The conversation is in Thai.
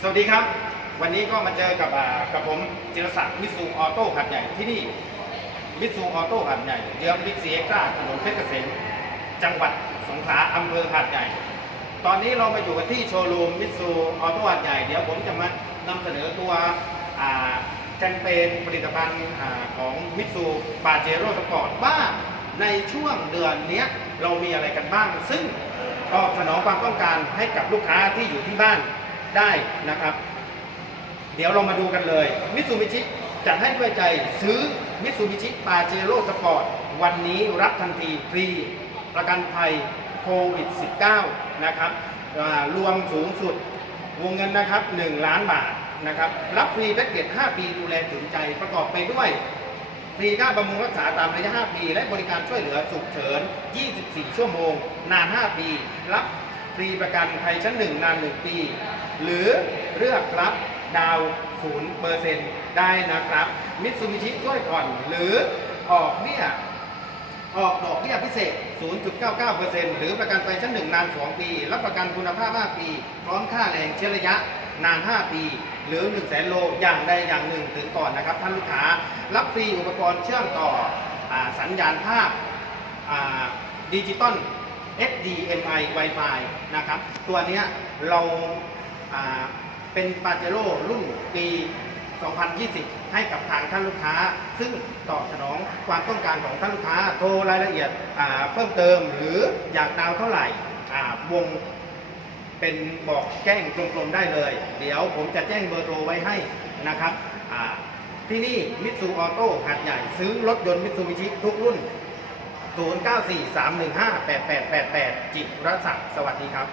สวัสดีครับ วันนี้ก็มาเจอกับกับผมจิรศักดิ์มิตซูออโต้หัดใหญ่ที่นี่มิตซูออโต้หัดใหญ่เยื้องบิ๊กซีเอ็กซ์ตร้าถนนเพชรเกษมจังหวัดสงขลาอำเภอหัดใหญ่ ตอนนี้เรามาอยู่กันที่โชว์รูมมิตซูออโต้หัดใหญ่เดี๋ยวผมจะมานำเสนอตัวแคมเปญผลิตภัณฑ์ของมิตซูปาเจโร่สปอร์ตว่าในช่วงเดือนนี้เรามีอะไรกันบ้าง ซึ่งตอบสนองความต้องการให้กับลูกค้าที่อยู่ที่บ้าน ได้นะครับ เดี๋ยวเรามาดูกันเลยมิ t ซูบิชิจัดให้ด้วยใจซื้อมิ t ซูบิชิปาเจโร่สปอร์ตวันนี้รับทันทีฟรีประกันภัยโควิด -19 นะครับรวมสูงสุดวงเงินนะครับ 1 ล้านบาทนะครับ รับฟรีแพ็กเกจ 5 ปีดูแลถึงใจประกอบไปด้วยฟรีค่าบำรุงรักษาตามระยะ 5 ปี และบริการช่วยเหลือฉุกเฉิน 24 ชั่วโมง นาน 5 ปี รับ ฟรีประกันภัยชั้น1นาน1ปี หรือเลือกรับดาว0เปอร์เซ็นต์ได้นะครับมิตซูบิชิช่วยผ่อนหรือออกเบี้ยออกดอกเบี้ยพิเศษ 0.99%หรือประกันภัยชั้น 1 นาน 2 ปี รับประกันคุณภาพ 5 ปี พร้อมค่าแรงเชื้อระยะนาน 5 ปี หรือ 1 0 0 0 0แโล อย่างใดอย่างหนึ่งถึงก่อนนะครับ ท่านลูกค้า รับฟรีอุปกรณ์เชื่อมต่ออสัญญาณภาพดิจิตอล HDMI Wi-Fi นะครับ ตัวนี้เราเป็นปาเจโร่รุ่นปี 2020 ให้กับทางท่านลูกค้า ซึ่งตอบสนองความต้องการของท่านลูกค้า โทรรายละเอียดเพิ่มเติมหรืออยากดาวเท่าไหร่วงเป็นบอกแจ้งกลมๆได้เลย เดี๋ยวผมจะแจ้งเบอร์โทรไว้ให้นะครับที่นี่มิตซูออโต้หัดใหญ่ ซื้อรถยนต์มิตซูบิชิทุกรุ่น 0943158888 จิรศักดิ์สวัสดีครับ